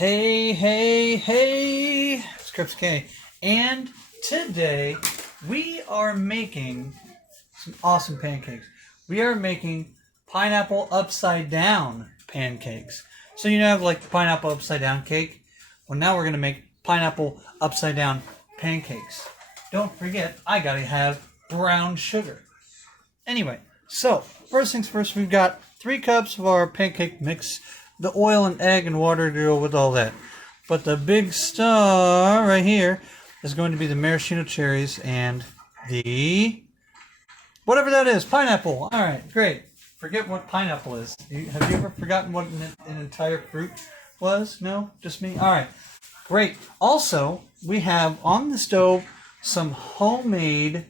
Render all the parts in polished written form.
Hey, hey, hey, it's KrepsyK, and today we are making some awesome pancakes. We are making pineapple upside down pancakes. So you have like the pineapple upside down cake. Well, now we're going to make pineapple upside down pancakes. Don't forget, I gotta have brown sugar. Anyway, so first things first, we've got 3 cups of our pancake mix. The oil and egg and water to go with all that. But the big star right here is going to be the maraschino cherries and the whatever that is, pineapple. All right, great. Forget what pineapple is. Have you ever forgotten what an entire fruit was? No? Just me? All right, great. Also, we have on the stove some homemade,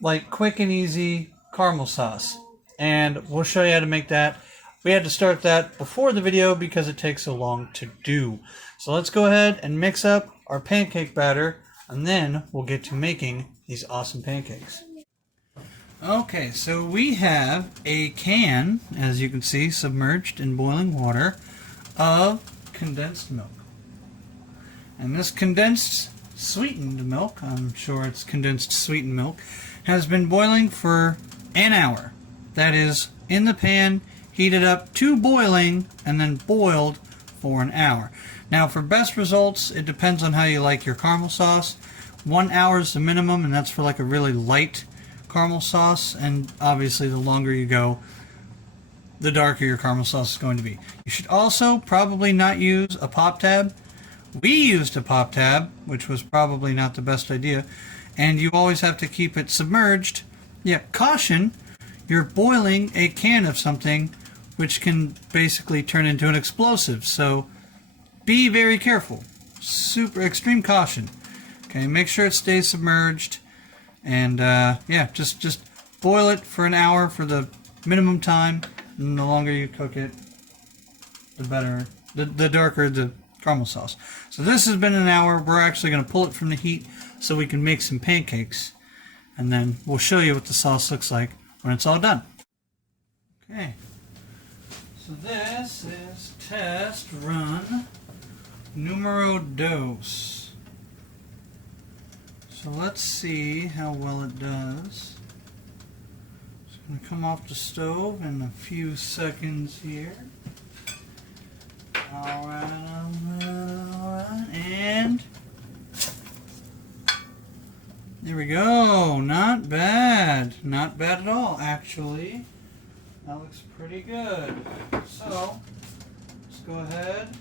like quick and easy caramel sauce. And we'll show you how to make that. We had to start that before the video because it takes so long to do. So let's go ahead and mix up our pancake batter, and then we'll get to making these awesome pancakes. Okay, so we have a can, as you can see, submerged in boiling water of condensed milk. And this condensed sweetened milk, I'm sure it's condensed sweetened milk, has been boiling for an hour. That is, in the pan, heated up to boiling, and then boiled for an hour. Now, for best results, it depends on how you like your caramel sauce. 1 hour is the minimum, and that's for like a really light caramel sauce. And obviously, the longer you go, the darker your caramel sauce is going to be. You should also probably not use a pop tab. We used a pop tab, which was probably not the best idea. And you always have to keep it submerged. Yeah, caution, you're boiling a can of something which can basically turn into an explosive. So be very careful. Super extreme caution. Okay, make sure it stays submerged. And yeah, just boil it for an hour for the minimum time. And the longer you cook it, the better, the darker the caramel sauce. So this has been an hour. We're actually going to pull it from the heat so we can make some pancakes. And then we'll show you what the sauce looks like when it's all done. Okay. So this is test run numero dos. So let's see how well it does. It's going to come off the stove in a few seconds here. Alright, and there we go. Not bad. Not bad at all, actually. That looks pretty good. So, let's go ahead.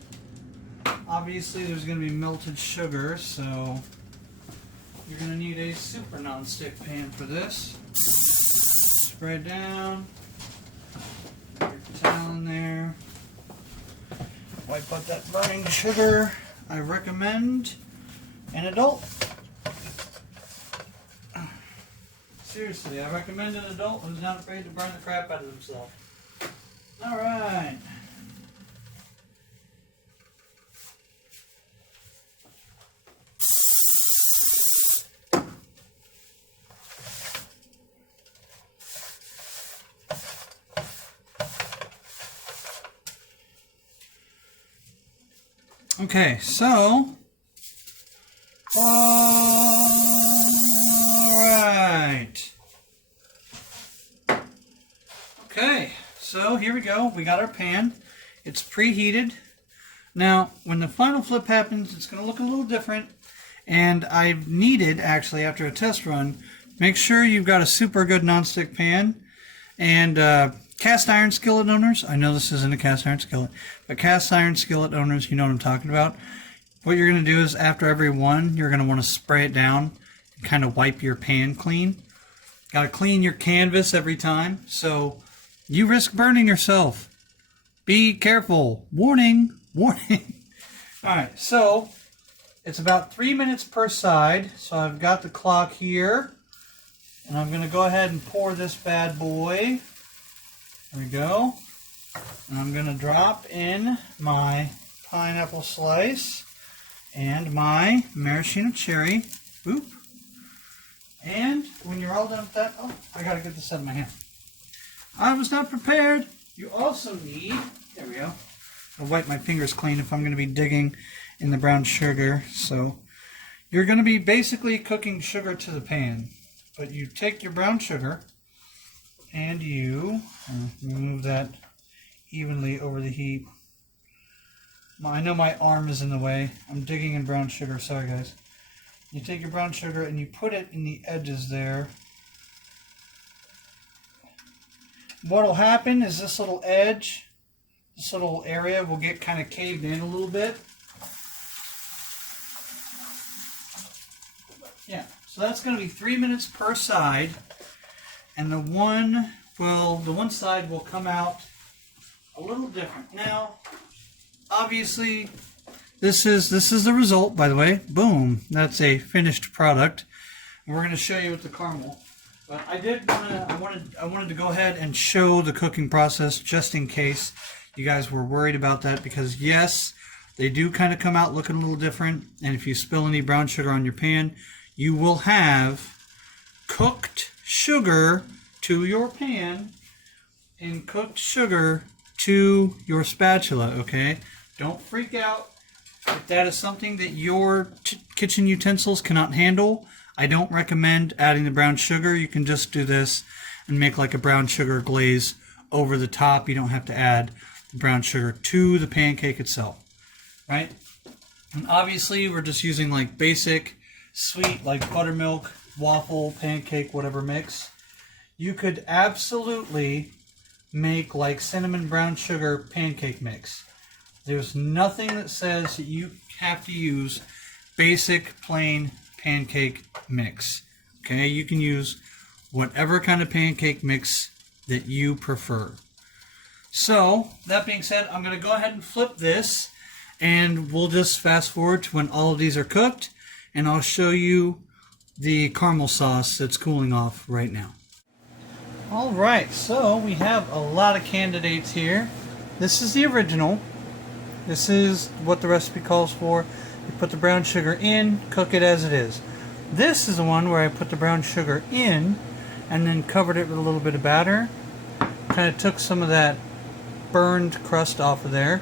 Obviously, there's going to be melted sugar, so you're going to need a super non-stick pan for this. Spray it down. Put your towel in there. Wipe out that burning sugar. I recommend an adult. Seriously, I recommend an adult who's not afraid to burn the crap out of himself. Alright. Okay, so alright. Okay, so here we go. We got our pan. It's preheated. Now, when the final flip happens, it's going to look a little different. And I've needed, actually, after a test run, make sure you've got a super good nonstick pan. And cast iron skillet owners, I know this isn't a cast iron skillet, but cast iron skillet owners, you know what I'm talking about. What you're going to do is after every one, you're going to want to spray it down and kind of wipe your pan clean. Got to clean your canvas every time, so you risk burning yourself. Be careful. Warning, warning. Alright, so it's about 3 minutes per side, so I've got the clock here. And I'm going to go ahead and pour this bad boy. There we go. And I'm going to drop in my pineapple slice and my maraschino cherry. Oop. And when you're all done with that, oh, I got to get this out of my hand. I was not prepared. You also need, there we go, I'll wipe my fingers clean if I'm going to be digging in the brown sugar. So you're going to be basically cooking sugar to the pan. But you take your brown sugar and you move that evenly over the heap. I know my arm is in the way. I'm digging in brown sugar. Sorry, guys. You take your brown sugar and you put it in the edges there. What'll happen is this little edge, this little area will get kind of caved in a little bit. Yeah, so that's going to be 3 minutes per side, and the one side will come out a little different. Now, obviously, this is the result, by the way. Boom, that's a finished product. And we're going to show you with the caramel. But I wanted to go ahead and show the cooking process just in case you guys were worried about that, because yes, they do kind of come out looking a little different, and if you spill any brown sugar on your pan, you will have cooked sugar to your pan and cooked sugar to your spatula, okay? Don't freak out if that is something that your kitchen utensils cannot handle. I don't recommend adding the brown sugar. You can just do this and make like a brown sugar glaze over the top. You don't have to add the brown sugar to the pancake itself, right? And obviously we're just using like basic sweet like buttermilk, waffle, pancake, whatever mix. You could absolutely make like cinnamon brown sugar pancake mix. There's nothing that says that you have to use basic plain pancake mix. Okay, you can use whatever kind of pancake mix that you prefer. So that being said, I'm going to go ahead and flip this, and we'll just fast forward to when all of these are cooked, and I'll show you the caramel sauce that's cooling off right now. Alright, so we have a lot of candidates here. This is the original. This is what the recipe calls for. You put the brown sugar in, cook it as it is. This is the one where I put the brown sugar in and then covered it with a little bit of batter. Kind of took some of that burned crust off of there.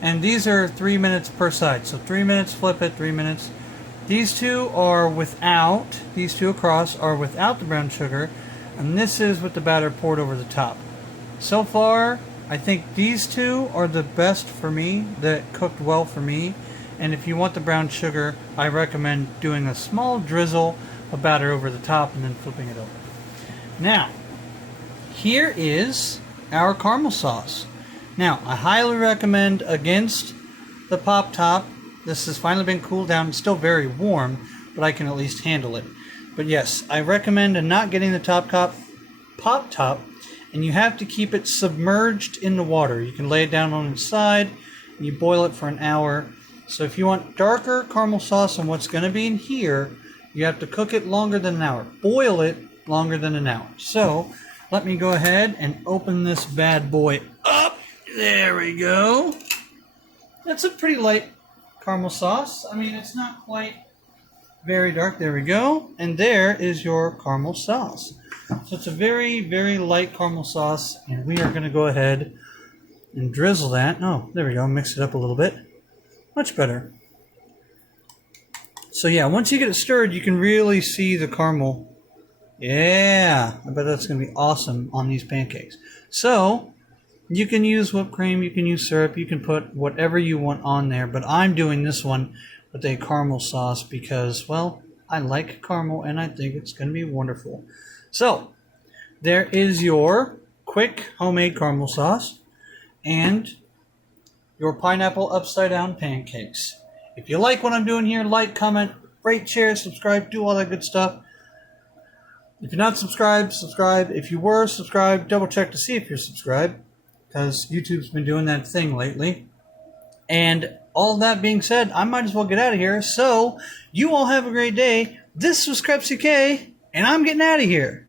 And these are 3 minutes per side. So 3 minutes, flip it, 3 minutes. These two are without, these two across are without the brown sugar. And this is with the batter poured over the top. So far, I think these two are the best for me, that cooked well for me. And if you want the brown sugar, I recommend doing a small drizzle of batter over the top and then flipping it over. Now, here is our caramel sauce. Now, I highly recommend against the pop top. This has finally been cooled down. It's still very warm, but I can at least handle it. But yes, I recommend not getting the pop top, and you have to keep it submerged in the water. You can lay it down on its side, and you boil it for an hour. So if you want darker caramel sauce than what's going to be in here, you have to cook it longer than an hour. Boil it longer than an hour. So let me go ahead and open this bad boy up. There we go. That's a pretty light caramel sauce. I mean, it's not quite very dark. There we go. And there is your caramel sauce. So it's a very, very light caramel sauce. And we are going to go ahead and drizzle that. Oh, there we go. Mix it up a little bit. Much better. So yeah, once you get it stirred, you can really see the caramel. Yeah, I bet that's going to be awesome on these pancakes. So you can use whipped cream, you can use syrup, you can put whatever you want on there, but I'm doing this one with a caramel sauce because, well, I like caramel and I think it's going to be wonderful. So there is your quick homemade caramel sauce and your pineapple upside down pancakes. If you like what I'm doing here, like, comment, rate, share, subscribe, do all that good stuff. If you're not subscribed, subscribe. If you were subscribed, double check to see if you're subscribed, because YouTube's been doing that thing lately. And all that being said, I might as well get out of here. So you all have a great day. This was KrepsyK, and I'm getting out of here.